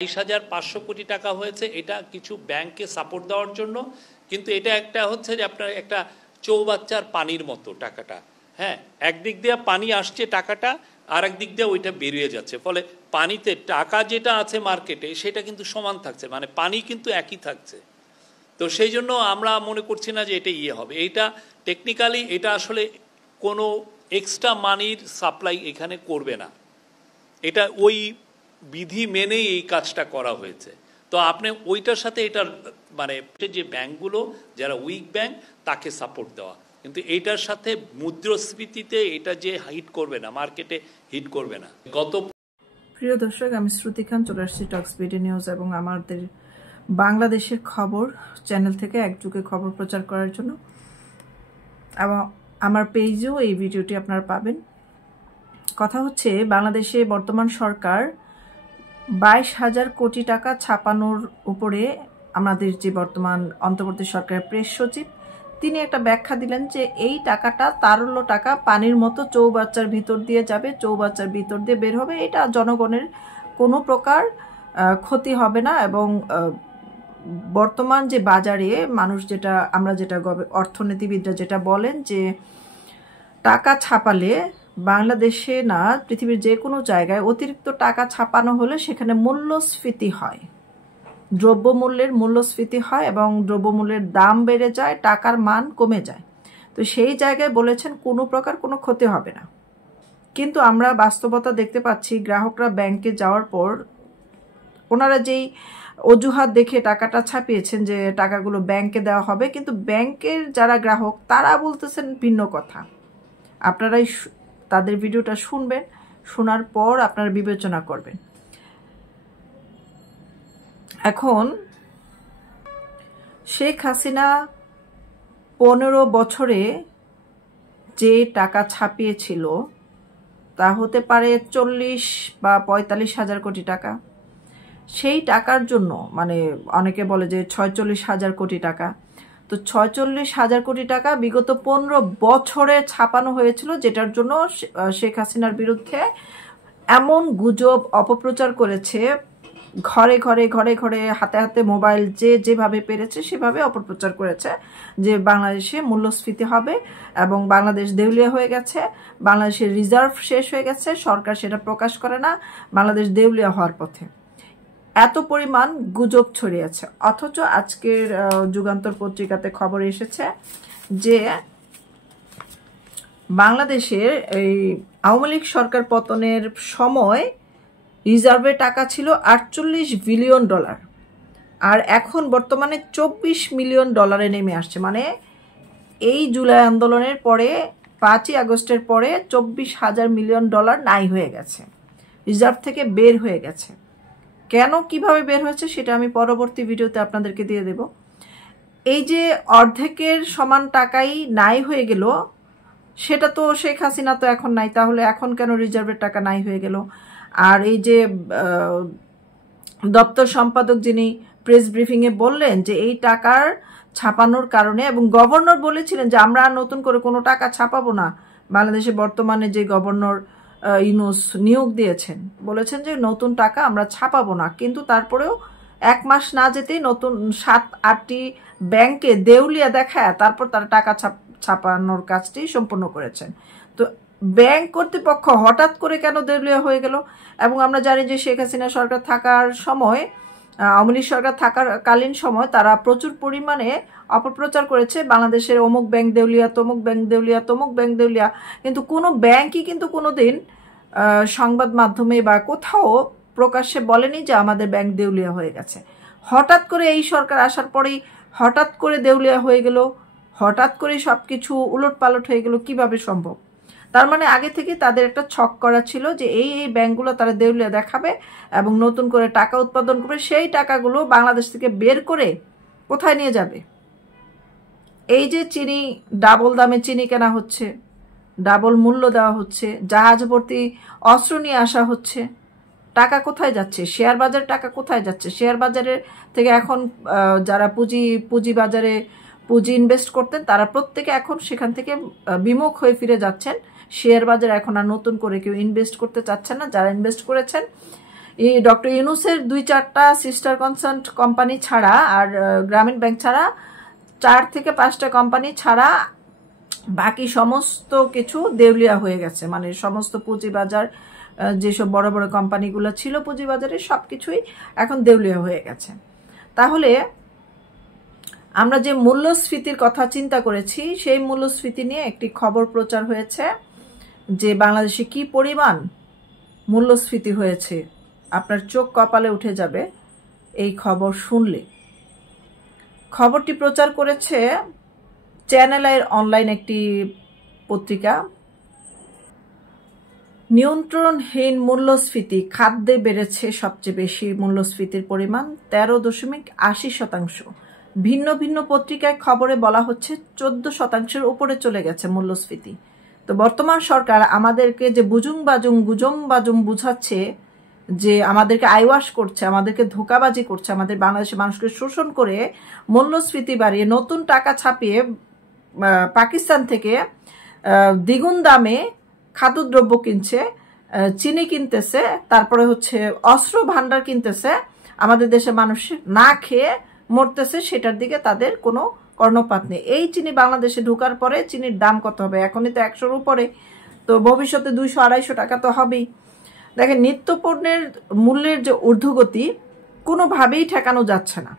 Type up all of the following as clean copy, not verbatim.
22,500 কোটি টাকা হয়েছে, এটা কিছু ব্যাংককে সাপোর্ট দেওয়ার জন্য। কিন্তু এটা একটা হচ্ছে যে আপনার একটা চৌবাচ্চার পানির মতো টাকাটা, হ্যাঁ, একদিক দিয়ে পানি আসছে টাকাটা, আর একদিক দিয়ে ওইটা বেরিয়ে যাচ্ছে, ফলে পানিতে টাকা যেটা আছে মার্কেটে সেটা কিন্তু সমান থাকছে, মানে পানি কিন্তু একই থাকছে। তো সেই জন্য আমরা মনে করছি না যে এটা হবে। এইটা টেকনিক্যালি এটা আসলে কোনো এক্সট্রা মানির সাপ্লাই এখানে করবে না, এটা ওই বিধি মেনেই এই কাজটা করা হয়েছে। তো আপনি ওইটার সাথে এটার মানে যে ব্যাংকগুলো যারা উইক ব্যাংক তাকে সাপোর্ট দেওয়া, কিন্তু এইটার সাথে মুদ্রাস্ফীতিতে এটা যে হিট করবে না, মার্কেটে হিট করবে না। প্রিয় দর্শক, আমি শ্রুতি খান চলে আসছি টক্স বিডি নিউজ এবং আমাদের বাংলাদেশের খবর চ্যানেল থেকে একযুগে খবর প্রচার করার জন্য, এবং আমার পেজেও এই ভিডিওটি আপনারা পাবেন। কথা হচ্ছে, বাংলাদেশে বর্তমান সরকার 22,000 কোটি টাকা ছাপানোর উপরে আমাদের যে বর্তমান অন্তর্বর্তী সরকারের প্রেস সচিব তিনি একটা ব্যাখ্যা দিলেন যে এই টাকাটা তারল্য টাকা, পানির মতো চৌবাচ্চার ভিতর দিয়ে যাবে, চৌবাচ্চার ভিতর দিয়ে বের হবে, এটা জনগণের কোনো প্রকার ক্ষতি হবে না। এবং বর্তমান যে বাজারে মানুষ যেটা, আমরা যেটা অর্থনীতিবিদরা যেটা বলেন যে টাকা ছাপালে বাংলাদেশে না পৃথিবীর যে কোনো জায়গায় অতিরিক্ত টাকা ছাপানো হলে সেখানে মূল্যস্ফীতি হয়, দ্রব্যমূল্যের মূল্যস্ফীতি হয় এবং দ্রব্যমূল্যের দাম বেড়ে যায়, টাকার মান কমে যায়। তো সেই জায়গায় বলেছেন কোনো প্রকার কোনো ক্ষতি হবে না। কিন্তু আমরা বাস্তবতা দেখতে পাচ্ছি, গ্রাহকরা ব্যাংকে যাওয়ার পর ওনারা যেই অজুহাত দেখে টাকাটা ছাপিয়েছেন যে টাকাগুলো ব্যাংকে দেওয়া হবে, কিন্তু ব্যাংকের যারা গ্রাহক তারা বলতেছেন ভিন্ন কথা। আপনারাই তাদের ভিডিওটা শুনবেন, শোনার পর আপনারা বিবেচনা করবেন। এখন শেখ হাসিনা 15 বছরে যে টাকা ছাপিয়েছিল তা হতে পারে 40 বা 45,000 কোটি টাকা। সেই টাকার জন্য, মানে অনেকে বলে যে 46,000 কোটি টাকা, তো 46,000 কোটি টাকা বিগত 15 বছরে ছাপানো হয়েছিল, যেটার জন্য শেখ হাসিনার বিরুদ্ধে এমন গুজব অপপ্রচার করেছে, ঘরে ঘরে ঘরে ঘরে হাতে হাতে মোবাইল যেভাবে পেরেছে সেভাবে অপপ্রচার করেছে যে বাংলাদেশে মূল্যস্ফীতি হবে এবং বাংলাদেশ দেউলিয়া হয়ে গেছে, বাংলাদেশের রিজার্ভ শেষ হয়ে গেছে, সরকার সেটা প্রকাশ করে না, বাংলাদেশ দেউলিয়া হওয়ার পথে, এত পরিমাণ গুজব ছড়িয়েছে। অথচ আজকের যুগান্তর পত্রিকাতে খবর এসেছে যে বাংলাদেশের এই আওয়ামী লীগ সরকার পতনের সময় রিজার্ভে টাকা ছিল 48 বিলিয়ন ডলার, আর এখন বর্তমানে 24 মিলিয়ন ডলারে নেমে আসছে। মানে এই জুলাই আন্দোলনের পরে 5ই আগস্টের পরে 24,000 মিলিয়ন ডলার নাই হয়ে গেছে, রিজার্ভ থেকে বের হয়ে গেছে। কেন, কিভাবে বের হয়েছে সেটা আমি পরবর্তী ভিডিওতে আপনাদেরকে দিয়ে দেব। এই যে অর্ধেকের সমান টাকাই নাই হয়ে গেল, সেটা তো শেখ হাসিনা তো এখন নাই, তাহলে এখন কেন রিজার্ভের টাকা নাই হয়ে গেল? আর এই যে দপ্তর সম্পাদক যিনি প্রেস ব্রিফিংয়ে বললেন যে এই টাকার ছাপানোর কারণে, এবং গভর্নর বলেছিলেন যে আমরা নতুন করে কোনো টাকা ছাপাবো না, বাংলাদেশে বর্তমানে যে গভর্নর ইউনূস নিয়োগ দিয়েছেন বলেছেন যে নতুন টাকা আমরা ছাপাবো না, কিন্তু তারপরেও 1 মাস না যেতেই নতুন 7-8টি ব্যাংকে দেউলিয়া দেখায় তারপর তারা টাকা ছাপানোর কাজটি সম্পন্ন করেছেন। তো ব্যাংক কর্তৃপক্ষ হঠাৎ করে কেন দেউলিয়া হয়ে গেল? এবং আমরা জানি যে শেখ হাসিনা সরকার থাকার সময়, আওয়ামী লীগ সরকার থাকার কালীন সময় তারা প্রচুর পরিমাণে অপপ্রচার করেছে বাংলাদেশের অমুক ব্যাংক দেউলিয়া, তমুক ব্যাংক দেউলিয়া, তমুক ব্যাংক দেউলিয়া, কিন্তু কোনো ব্যাংকই কিন্তু কোনোদিন সংবাদ মাধ্যমে বা কোথাও প্রকাশ্যে বলেনি যে আমাদের ব্যাংক দেউলিয়া হয়ে গেছে। হঠাৎ করে এই সরকার আসার পরেই হঠাৎ করে দেউলিয়া হয়ে গেল, হঠাৎ করে সবকিছু উলটপালট হয়ে গেল, কিভাবে সম্ভব? তার মানে আগে থেকে তাদের একটা ছক করা ছিল যে এই ব্যাংকগুলো তারা দেউলিয়া দেখাবে এবং নতুন করে টাকা উৎপাদন করবে, সেই টাকাগুলো বাংলাদেশ থেকে বের করে কোথায় নিয়ে যাবে? এই যে চিনি, ডাবল দামে চিনি কেনা হচ্ছে, ডাবল মূল্য দেওয়া হচ্ছে, জাহাজ ভর্তি অস্ত্র নিয়ে আসা হচ্ছে, টাকা কোথায় যাচ্ছে? শেয়ার বাজারে টাকা কোথায় যাচ্ছে? শেয়ার বাজারের থেকে এখন যারা পুঁজি বাজারে পুঁজি ইনভেস্ট করতেন তারা প্রত্যেকে এখন সেখান থেকে বিমুখ হয়ে ফিরে যাচ্ছেন। শেয়ার বাজারে এখন আর নতুন করে কেউ ইনভেস্ট করতে চাচ্ছেন না। যারা ইনভেস্ট করেছেন এই ডক্টর ইউনূসের 2-4টা সিস্টার কনসার্ন কোম্পানি ছাড়া আর গ্রামীণ ব্যাংক ছাড়া 4 থেকে 5টা কোম্পানি ছাড়া বাকি সমস্ত কিছু দেউলিয়া হয়ে গেছে। মানে সমস্ত পুঁজিবাজার যেসব বড় বড় কোম্পানিগুলো ছিল পুঁজিবাজারে সবকিছুই এখন দেউলিয়া হয়ে গেছে। তাহলে আমরা যে মূল্যস্ফীতির কথা চিন্তা করেছি সেই মূল্যস্ফীতি নিয়ে একটি খবর প্রচার হয়েছে যে বাংলাদেশে কি পরিমাণ মূল্যস্ফীতি হয়েছে, আপনার চোখ কপালে উঠে যাবে এই খবর শুনলে। খবরটি প্রচার করেছে চ্যানেল আইয়ের অনলাইন একটি পত্রিকা। নিয়ন্ত্রণহীন মূল্যস্ফীতি, খাদ্যে বেড়েছে সবচেয়ে বেশি মূল্যস্ফীতির পরিমাণ 13.80%। ভিন্ন ভিন্ন পত্রিকায় খবরে বলা হচ্ছে 14%-এর উপরে চলে গেছে মূল্যস্ফীতি। তো বর্তমান সরকার আমাদেরকে যে গুজম বাজুম বুঝাচ্ছে, যে আমাদেরকে আইওয়াশ করছে, আমাদেরকে ধোকাবাজি করছে, আমাদের বাংলাদেশের মানুষকে শোষণ করে মূল্যস্ফীতি বাড়িয়ে নতুন টাকা ছাপিয়ে পাকিস্তান থেকে দ্বিগুণ দামে খাদ্যদ্রব্য কিনছে, চিনি কিনতেছে, তারপরে হচ্ছে অস্ত্র ভান্ডার কিনতেছে, আমাদের দেশের মানুষ না খেয়ে মরতেছে, সেটার দিকে তাদের কোনো কর্ণপাত নেই। এই চিনি বাংলাদেশে ঢোকার পরে চিনির দাম কত হবে? এখনই তো 100-র উপরে, তো ভবিষ্যতে 200-250 টাকা তো হবেই। দেখেন, নিত্য পণ্যের মূল্যের যে ঊর্ধ্বগতি কোনোভাবেই ঠেকানো যাচ্ছে না।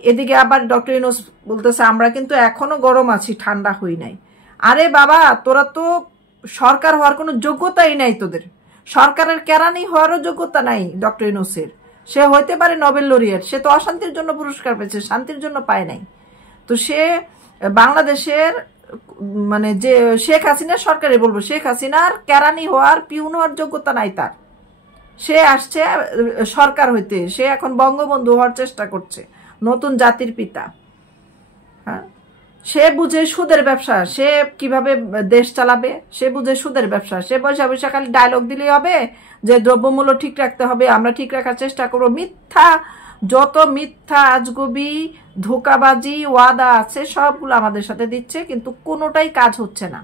এদিকে আবার ডক্টর ইউনূস বলতেছে আমরা কিন্তু এখনো গরম আছি, ঠান্ডা হই নাই। আরে বাবা, তোরা তো সরকার হওয়ার কোনো যোগ্যতাই নাই, তোদের সরকারের কেরানি হওয়ারও যোগ্যতা নাই ডক্টর ইউনূসের। সে হইতে পারে নোবেল লরিয়েট, সে তো অশান্তির জন্য পুরস্কার পেয়েছে, শান্তির জন্য পায় নাই। তো সে বাংলাদেশের মানে যে শেখ হাসিনা সরকারে বলবো, শেখ হাসিনার কেরানি হওয়ার পিউন হওয়ার যোগ্যতা নাই তার। সে আসছে সরকার হইতে, সে এখন বঙ্গবন্ধু হওয়ার চেষ্টা করছে, নতুন জাতির পিতা। হ্যাঁ, সে বুঝে সুদের ব্যবসা, সে কিভাবে দেশ চালাবে সে বুঝে সুদের ব্যবসা। সে বৈশা বৈশা খালি ডায়লগ দিলেই হবে যে দ্রব্যমূল্য ঠিক রাখতে হবে, আমরা ঠিক রাখার চেষ্টা করবো। মিথ্যা, যত মিথ্যা আজগবি ধোকাবাজি ওয়াদা আছে সবগুলো আমাদের সাথে দিচ্ছে, কিন্তু কোনোটাই কাজ হচ্ছে না।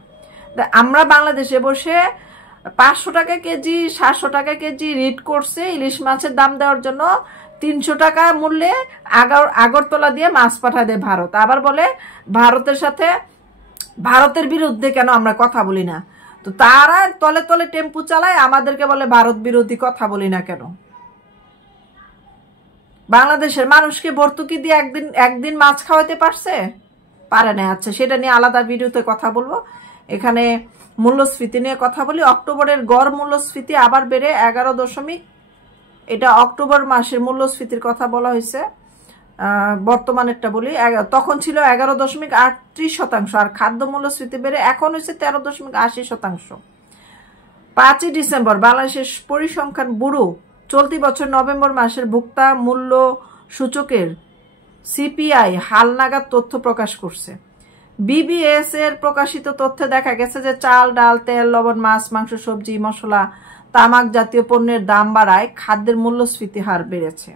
আমরা বাংলাদেশে বসে 500 টাকা কেজি 700 টাকা কেজি রিড করছে ইলিশ মাছের দাম দেওয়ার জন্য, 300 টাকা মূল্যে আগরতলা দিয়ে মাছ পাঠা দেয় ভারত। আবার বলে ভারতের সাথে, ভারতের বিরুদ্ধে কেন আমরা কথা বলি না। তো তারা তলে তলে টেম্পু চালায়, আমাদেরকে বলে ভারত বিরোধী কথা বলি না কেন। বাংলাদেশের মানুষকে ভর্তুকি দিয়ে একদিন মাছ খাওয়াতে পারছে? পারে না। আচ্ছা, সেটা নিয়ে আলাদা ভিডিওতে কথা বলবো। এখানে মূল্যস্ফীতি নিয়ে কথা বলি। অক্টোবরের গড় মূল্যস্ফীতি আবার বেড়ে 11 এটা অক্টোবর মাসের মূল্যস্ফীতির কথা বলা হয়েছে। বর্তমানেরটা বলি, তখন ছিল 11.38%, আর খাদ্য মূল্যস্ফীতি বেড়ে এখন হয়েছে 13.80%। 5 ডিসেম্বর বাংলাদেশের পরিসংখ্যান ব্যুরো চলতি বছর নভেম্বর মাসের ভোক্তা মূল্য সূচকের সিপিআই হালনাগাদ তথ্য প্রকাশ করছে। বিবিএস এর প্রকাশিত তথ্যে দেখা গেছে যে চাল, ডাল, তেল, লবণ, মাছ, মাংস, সবজি, মশলা, তামাক জাতীয় পণ্যের দাম বাড়ায় খাদ্যের মূল্যস্ফীতি হার বেড়েছে।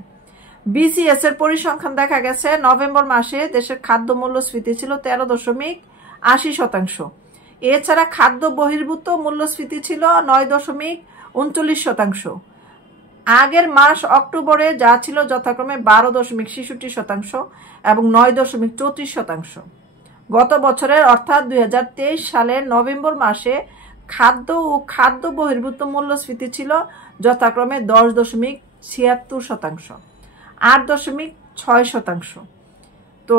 বিসিএস এর পরিসংখ্যান দেখা গেছে নভেম্বর মাসে দেশের খাদ্য মূল্যস্ফীতি ছিল 13.80%। এছাড়া খাদ্য বহির্ভূত মূল্যস্ফীতি ছিল 9.39%। আগের মাস অক্টোবরে যা ছিল যথাক্রমে 12.66% এবং 9.34%। গত বছরের অর্থাৎ 2023 সালের নভেম্বর মাসে খাদ্য ও খাদ্য বহির্ভূত মূল্যস্ফীতি ছিল যথাক্রমে 10.76%, 8.6%। তো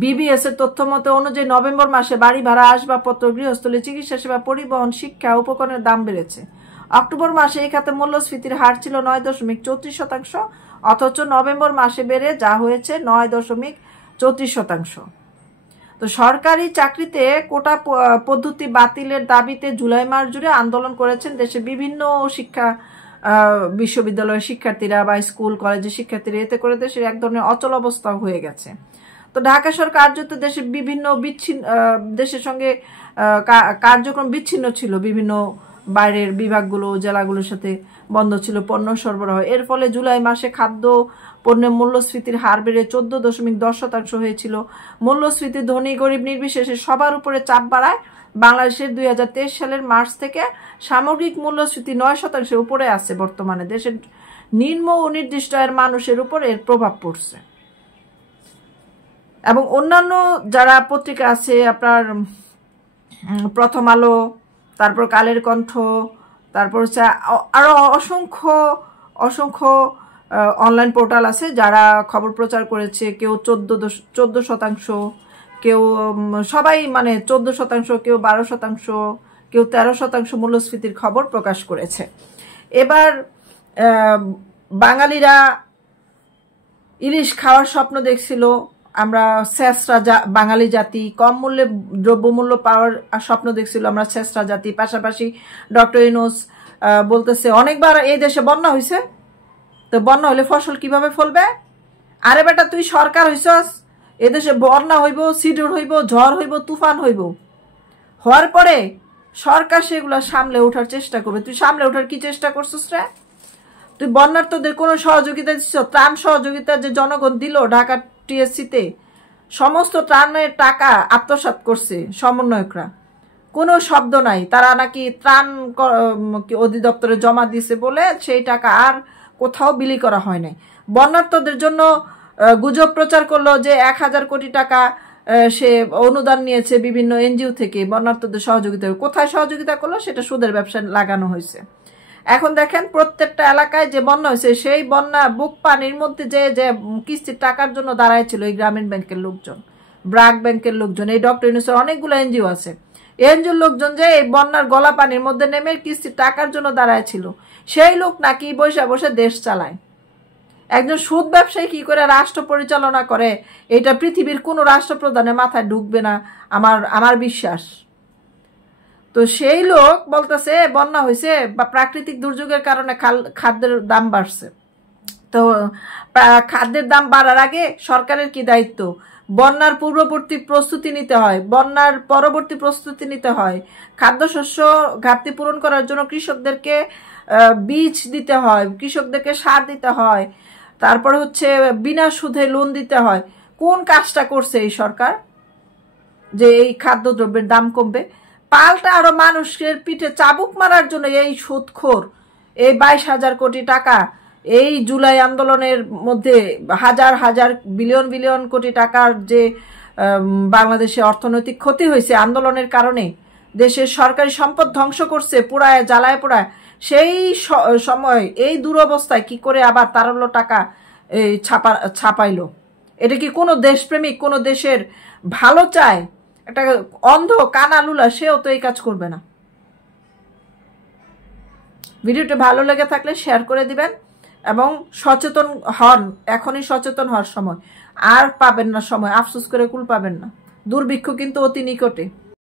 বিবিএস এর তথ্য মতে অনুযায়ী নভেম্বর মাসে বাড়ি ভাড়া, আসবাবপত্র, গৃহস্থলী, চিকিৎসা সেবা, পরিবহন, শিক্ষা, উপকরণের দাম বেড়েছে। অক্টোবর মাসে এই খাতে মূল্যস্ফীতির হার ছিল 9.34%, অথচ নভেম্বর মাসে বেড়ে যা হয়েছে 9.34%। তো সরকারি চাকরিতে কোটা পদ্ধতি বাতিলের দাবিতে জুলাই মাস জুড়ে আন্দোলন করেছেন দেশের বিভিন্ন শিক্ষা বিশ্ববিদ্যালয়ের শিক্ষার্থীরা বা স্কুল কলেজের শিক্ষার্থীরা। এতে করে দেশের এক ধরনের অচল অবস্থা হয়ে গেছে। তো ঢাকা সরকার কার্যত দেশের বিভিন্ন দেশের সঙ্গে কার্যক্রম বিচ্ছিন্ন ছিল, বিভিন্ন বাইরের বিভাগগুলো জেলাগুলোর সাথে বন্ধ ছিল পণ্য সরবরাহ। এর ফলে জুলাই মাসে খাদ্য পণ্যের মূল্যস্ফীতির হার বেড়ে 14.10% হয়েছিল। মূল্যস্ফীতি ধনী গরিব নির্বিশেষে সবার উপরে চাপ বাড়ায় বাংলাদেশের 2023 সালের মার্চ থেকে সামগ্রিক মূল্যস্ফীতি 9% উপরে আছে বর্তমানে। দেশের নিম্ন ও নির্দিষ্ট আয়ের মানুষের উপর এর প্রভাব পড়ছে। এবং অন্যান্য যারা পত্রিকা আছে আপনার প্রথম আলো, তারপর কালের কণ্ঠ, তারপর হচ্ছে আরো অসংখ্য অসংখ্য অনলাইন পোর্টাল আছে যারা খবর প্রচার করেছে। কেউ 14%, কেউ সবাই মানে 14%, কেউ 12%, কেউ 13% মূল্যস্ফীতির খবর প্রকাশ করেছে। এবার বাঙালিরা ইলিশ খাওয়ার স্বপ্ন দেখছিল, আমরা শেষরা বাঙালি জাতি, কম মূল্যে দ্রব্যমূল্য পাওয়ার স্বপ্ন দেখছিল আমরা শেষরা জাতি। পাশাপাশি ডক্টর ইউনূস বলতেছে অনেকবার এই দেশে বন্যা হয়েছে, তো বন্যা হলে ফসল কিভাবে ফলবে? আরে বেটা তুই সরকার হইছস, এদেশে বন্যা হইব, সিডুর হইব, ঝড় হইব, তুফান হইব, হওয়ার পরে সরকার সেগুলো সামলে ওঠার চেষ্টা করবে। তুই সামলে ওঠার কি চেষ্টা করছিস রে? তুই বন্যার্থদের কোনো সহযোগিতা দিচ্ছ? ত্রাণ সহযোগিতা যে জনগণ দিল ঢাকা টিএসসিতে, সমস্ত ত্রাণের টাকা আত্মসাৎ করছে সমন্বয়করা, কোনো শব্দ নাই। তারা নাকি ত্রাণ অধিদপ্তরে জমা দিছে বলে সেই টাকা আর কোথাও বিলি করা হয় নাই। বন্যার্থদের জন্য গুজব প্রচার করলো যে 1000 কোটি টাকা সে অনুদান নিয়েছে বিভিন্ন এনজিও থেকে বন্যার্থদের সহযোগিতা। কোথায় সহযোগিতা করলো? সেটা সুদের ব্যবসায় লাগানো হয়েছে। এখন দেখেন প্রত্যেকটা এলাকায় যে বন্যা হয়েছে, সেই বন্যা বুক পানির মধ্যে যে যে কিস্তির টাকার জন্য দাঁড়ায় ছিল এই গ্রামীণ ব্যাংকের লোকজন, ব্র্যাক ব্যাংকের লোকজন, এই ডক্টর ইউনূসের অনেকগুলো এনজিও আছে, এনজিওর লোকজন যে এই বন্যার গলা পানির মধ্যে নেমে কিস্তির টাকার জন্য দাঁড়ায় ছিল, সেই লোক নাকি বসে বসে দেশ চালায়। একজন সুদ ব্যবসায়ী কি করে রাষ্ট্র পরিচালনা করে এটা পৃথিবীর কোনো রাষ্ট্রপ্রধানের মাথায় ঢুকবে না আমার বিশ্বাস। তো সেই লোক বলতেছে বন্যা হয়েছে বা প্রাকৃতিক দুর্যোগের কারণে খাদ্যের দাম বাড়ছে। তো খাদ্যের দাম বাড়ার আগে সরকারের কি দায়িত্ব? বন্যার পূর্ববর্তী প্রস্তুতি নিতে হয়, বন্যার পরবর্তী প্রস্তুতি নিতে হয়, খাদ্যশস্য ঘাটতি পূরণ করার জন্য কৃষকদেরকে বীজ দিতে হয়, কৃষকদেরকে সার দিতে হয়, তারপরে হচ্ছে বিনা সুদে লোন দিতে হয়। কোন কাজটা করছে এই সরকার যে এই খাদ্যদ্রব্যের দাম কমবে? পাল্টা আরো মানুষের পিঠে চাবুক মারার জন্য এই সুদখোর এই 22,000 কোটি টাকা এই জুলাই আন্দোলনের মধ্যে হাজার হাজার বিলিয়ন বিলিয়ন কোটি টাকার যে বাংলাদেশে অর্থনৈতিক ক্ষতি হয়েছে আন্দোলনের কারণে, দেশের সরকারি সম্পদ ধ্বংস করছে, পোড়ায় জ্বালায় পোড়ায়, সেই সময় এই দুরবস্থায় কি করে আবার তারল্য টাকা ছাপাইলো? এটা কি কোনো দেশপ্রেমিক, কোনো দেশের ভালো চায়? একটা অন্ধ কানালুলা সেও তো এই কাজ করবে না। ভিডিওটি ভালো লেগে থাকলে শেয়ার করে দিবেন এবং সচেতন হন। এখনই সচেতন হওয়ার সময়, আর পাবেন না সময়, আফসোস করে কুল পাবেন না। দুর্ভিক্ষ কিন্তু অতি নিকটে।